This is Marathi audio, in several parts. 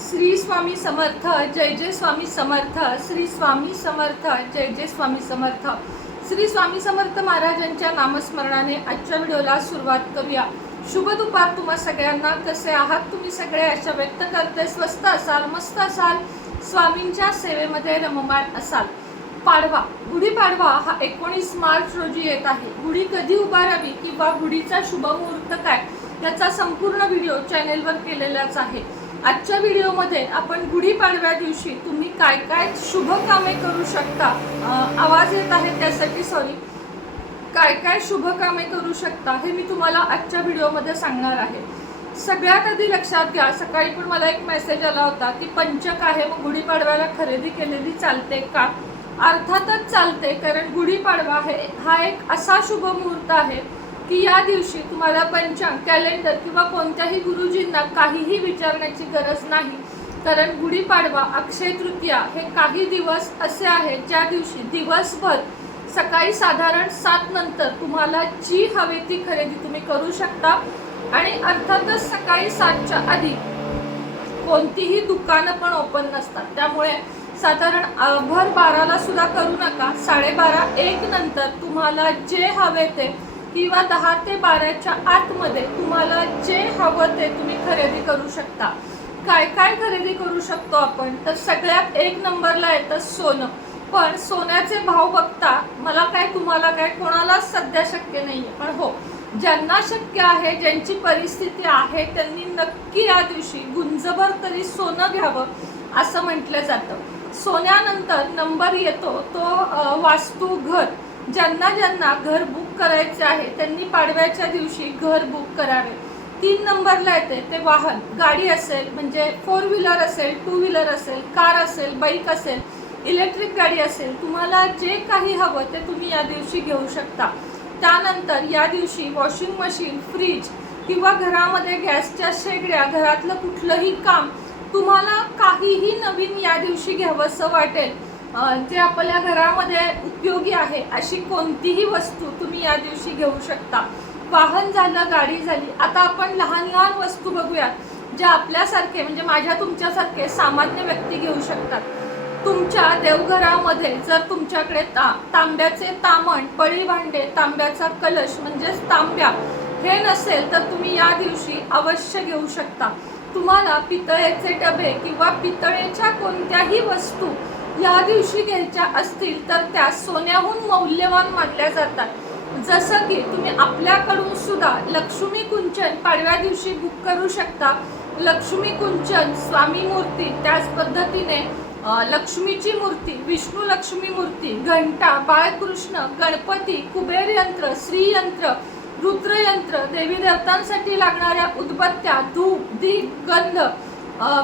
श्री स्वामी समर्थ, जय जय स्वामी समर्थ. श्री स्वामी समर्थ, जय जय स्वामी समर्थ. श्री स्वामी समर्थ महाराजांच्या नामस्मरणाने आजच्या व्हिडिओला सुरुवात करूया. शुभ दुपार तुम्हा सगळ्यांना. कसे आहात तुम्ही सगळे? अशा व्यक्त करते स्वस्त असाल, मस्त असाल, स्वामींच्या सेवेमध्ये रममाण असाल. पाडवा, गुढीपाडवा हा 19 मार्च रोजी येत आहे. गुढी कधी उभारावी किंवा गुढीचा शुभ मुहूर्त काय याचा संपूर्ण व्हिडिओ चॅनेलवर केलेलाच आहे. आजच्या व्हिडिओमध्ये आपण गुढीपाडव्या दिवशी तुम्ही काय काय शुभ कामे करू शकता, आवाज येत आहे त्यासाठी सॉरी, काय काय शुभ कामे करू शकता हे मी तुम्हाला आजच्या व्हिडिओमध्ये सांगणार आहे. सगळ्यात आधी लक्षात घ्या, सकाळी पण मला एक मेसेज आला होता की पंचक आहे मग गुढीपाडव्याला खरेदी केलेली चालते का? अर्थातच चालते, कारण गुढीपाडवा हा एक असा शुभ मुहूर्त आहे की या दिवशी तुम्हाला पंचांग, कॅलेंडर किंवा कोणत्याही गुरुजींना काहीही विचारण्याची गरज नाही. कारण गुढीपाडवा, अक्षय तृतीया हे काही दिवस असे आहेत ज्या दिवशी दिवसभर सकाळी साधारण 7 नंतर तुम्हाला जी हवी ती खरेदी तुम्ही करू शकता. आणि अर्थातच सकाळी 7च्या आधी कोणतीही दुकानं पण ओपन नसतात. त्यामुळे साधारण भर 12ला सुद्धा करू नका. 12:30-1 नंतर तुम्हाला जे हवे ते किंवा 10 ते 12च्या आतमध्ये तुम्हाला जे हवं ते तुम्ही खरेदी करू शकता. काय काय खरेदी करू शकतो आपण? तर सगळ्यात 1 नंबरला येतं सोनं. पण सोन्याचे भाव बघता मला काय, तुम्हाला काय, कोणालाच सध्या शक्य नाही आहे. पण हो, ज्यांना शक्य आहे, ज्यांची परिस्थिती आहे, त्यांनी नक्की या दिवशी गुंजभर तरी सोनं घ्यावं असं म्हटलं जातं. सोन्यानंतर नंबर येतो तो वास्तू, घर. ज्यांना ज्यांना घर बुक करायचे आहे त्यांनी पाडव्याच्या दिवशी घर बुक करावे. 3 नंबरला येते ते वाहन. गाडी असेल म्हणजे 4 व्हीलर असेल, 2 व्हीलर असेल, कार असेल, बाईक असेल, इलेक्ट्रिक गाडी असेल, तुम्हाला जे काही हवं ते तुम्ही या दिवशी घेऊ शकता. त्यानंतर या दिवशी वॉशिंग मशीन, फ्रीज किंवा घरामध्ये गॅसच्या शेगड्या, घरातलं कुठलंही काम तुम्हाला काहीही नवीन या दिवशी घ्यावंसं वाटेल, जे आपल्या घरामध्ये उपयोगी आहे अशी कोणतीही वस्तू तुम्ही या दिवशी घेऊ शकता. वाहन झालं, गाडी झाली. आता आपण लहान लहान वस्तू बघूयात ज्या आपल्यासारखे म्हणजे माझ्या तुमच्यासारखे सामान्य व्यक्ती घेऊ शकतात. तुमच्या देवघरामध्ये जर तुमच्याकडे तांब्याचे तामण, पळी भांडे, तांब्याचा कलश म्हणजेच तांब्या हे नसेल तर तुम्ही या दिवशी अवश्य घेऊ शकता. तुम्हाला पितळेचे डबे किंवा पितळेच्या कोणत्याही वस्तू या दिवशी घ्यायच्या असतील तर त्या सोन्याहून मौल्यवान मानल्या जातात. जसं की तुम्ही आपल्याकडून सुद्धा लक्ष्मी कुंचन पाडव्या दिवशी बुक करू शकता. लक्ष्मी कुंचन, स्वामी मूर्ती, त्याच पद्धतीने लक्ष्मीची मूर्ती, विष्णू लक्ष्मी मूर्ती, घंटा, बाळकृष्ण, गणपती, कुबेर यंत्र, श्रीयंत्र, रुद्रयंत्र, देवी देवतांसाठी लागणाऱ्या उदबत्त्या, धूप, दीप, गंध,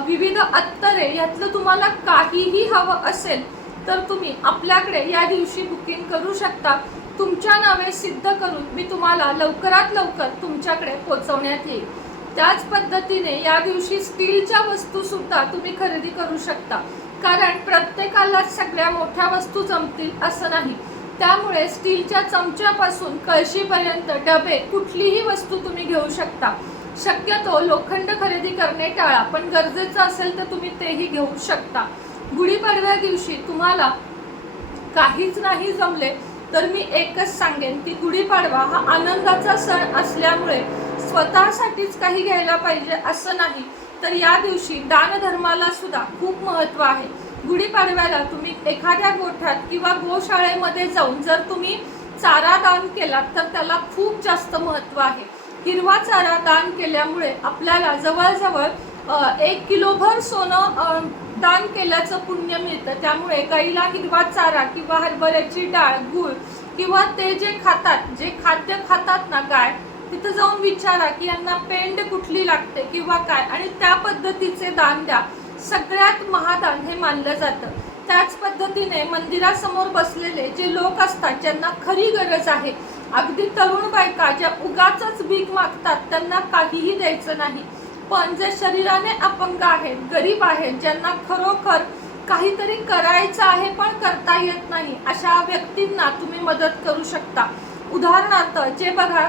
विविध अत्तरे, यातलं तुम्हाला काहीही हवं असेल तर तुम्ही आपल्याकडे या दिवशी बुकिंग करू शकता. तुमच्या नावे सिद्ध करून मी तुम्हाला लवकरात लवकर तुमच्याकडे पोहोचवण्यात येईल. त्याच पद्धतीने या दिवशी स्टीलच्या वस्तू सुद्धा तुम्ही खरेदी करू शकता. कारण प्रत्येकाला सगळ्या मोठ्या वस्तू जमतील असं नाही. त्यामुळे स्टीलच्या चमच्यापासून कळशीपर्यंत डबे, कुठलीही वस्तू तुम्ही घेऊ शकता. शक्यतो लोखंड खरेदी करणे टाळा, पण गरजेचं असेल तर तुम्ही तेही घेऊ शकता. गुढीपाडव्या दिवशी तुम्हाला काहीच नाही जमले तर मी एकच सांगेन की गुढीपाडवा हा आनंदाचा सण असल्यामुळे स्वतःसाठीच काही घ्यायला पाहिजे असं नाही, तर या दिवशी दानधर्माला सुद्धा खूप महत्त्व आहे. गुढीपाडव्याला तुम्ही एखाद्या गोठ्यात किंवा गोशाळेमध्ये जाऊन जर तुम्ही चारा दान केला तर त्याला खूप जास्त महत्त्व आहे. हिरवा चारा दान केल्यामुळे आपल्याला जवळजवळ 1 किलोभर सोनं दान केल्याचं पुण्य मिळतं. त्यामुळे गाईला हिरवा चारा किंवा हरभऱ्याची डाळ, गूळ किंवा ते जे खातात, जे खाद्य खातात ना गाय, तिथं जाऊन विचारा की यांना पेंड कुठली लागते किंवा काय, आणि त्या पद्धतीचे दान द्या. सगळ्यात महादान हे मानलं जातं. त्याच पद्धतीने मंदिरासमोर बसलेले जे लोक असतात ज्यांना खरी गरज आहे, अगदी तरुण बायका ज्या उगाचच भीक मागतात, त्यांना काहीही द्यायचं नाही. पण जे शरीराने अपंग आहेत, गरीब आहेत, ज्यांना खरोखर काहीतरी करायचं आहे पण करता येत नाही, अशा व्यक्तींना तुम्ही मदत करू शकता. उदाहरणार्थ जे बघा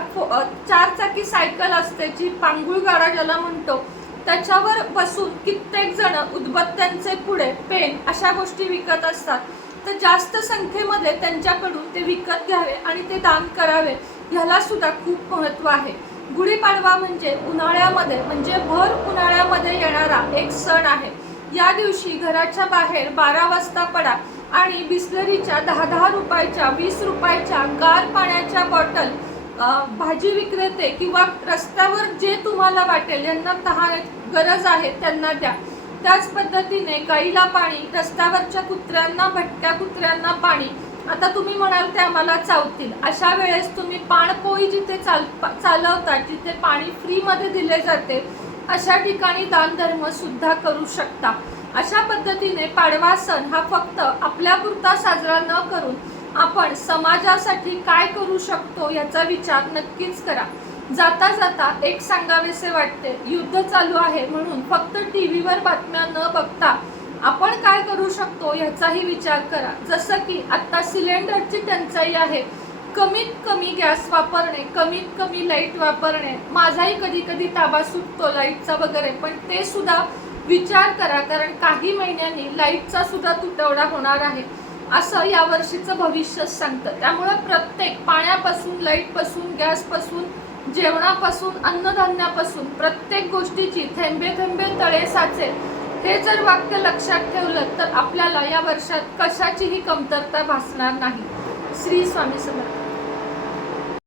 4 चाकी सायकल असते, जी पांगुळ गाडा ज्याला म्हणतो, त्याच्यावर बसून कित्येक प्रत्येक जण उदबत्त्यांचे पुडे, पेन अशा गोष्टी विकत असतात. तर जास्त संख्येमध्ये त्यांच्याकडून ते विकत घ्यावे आणि ते दान करावे, ह्याला सुद्धा खूप महत्त्व आहे. गुढीपाडवा म्हणजे उन्हाळ्यामध्ये म्हणजे भर उन्हाळ्यामध्ये येणारा एक सण आहे. या दिवशी घराच्या बाहेर 12 वाजता पडा आणि बिस्लरीच्या 10-10 रुपयाच्या, 20 रुपयाच्या गार पाण्याच्या बॉटल भाजी विक्रेते किंवा रस्त्यावर जे तुम्हाला वाटेल यांना गरज आहे त्यांना द्या. त्याच पद्धतीने गाईला पाणी, रस्त्यावरच्या कुत्र्यांना, भटक्या कुत्र्यांना पाणी. आता तुम्ही म्हणाल ते आम्हाला चावतील, अशा वेळेस तुम्ही पाणपोई जिथे चालवता, जिथे पाणी फ्रीमध्ये दिले जाते अशा ठिकाणी दानधर्म सुद्धा करू शकता. अशा पद्धतीने पाडवा सण हा फक्त आपल्यापुरता साजरा न करून आपण समाजासाठी काय करू शकतो याचा विचार नक्कीच करा. जाता जाता एक सांगावेसे वाटते, युद्ध चालू आहे म्हणून फक्त टीव्हीवर बातम्या न बघता आपण काय करू शकतो याचाही विचार करा. जसं की आता सिलेंडरची टंचाई आहे, कमीत कमी गॅस वापरणे, कमीत कमी लाईट वापरणे. माझाही कधी कधी ताबा सुटतो लाईटचा वगैरे, पण ते सुद्धा विचार करा, कारण काही महिन्यांनी लाईटचा सुद्धा तुटवडा होणार आहे असं यावर्षीचं भविष्यच सांगतं. त्यामुळे प्रत्येक पाण्यापासून, लाईटपासून, गॅसपासून, जेवणापासून, अन्नधान्यापासून प्रत्येक गोष्टीची थेंबे थेंबे तळे साचे, हे जर वाक्य लक्षात ठेवलं तर आपल्याला या वर्षात कशाचीही कमतरता भासणार नाही. श्री स्वामी समर्थ.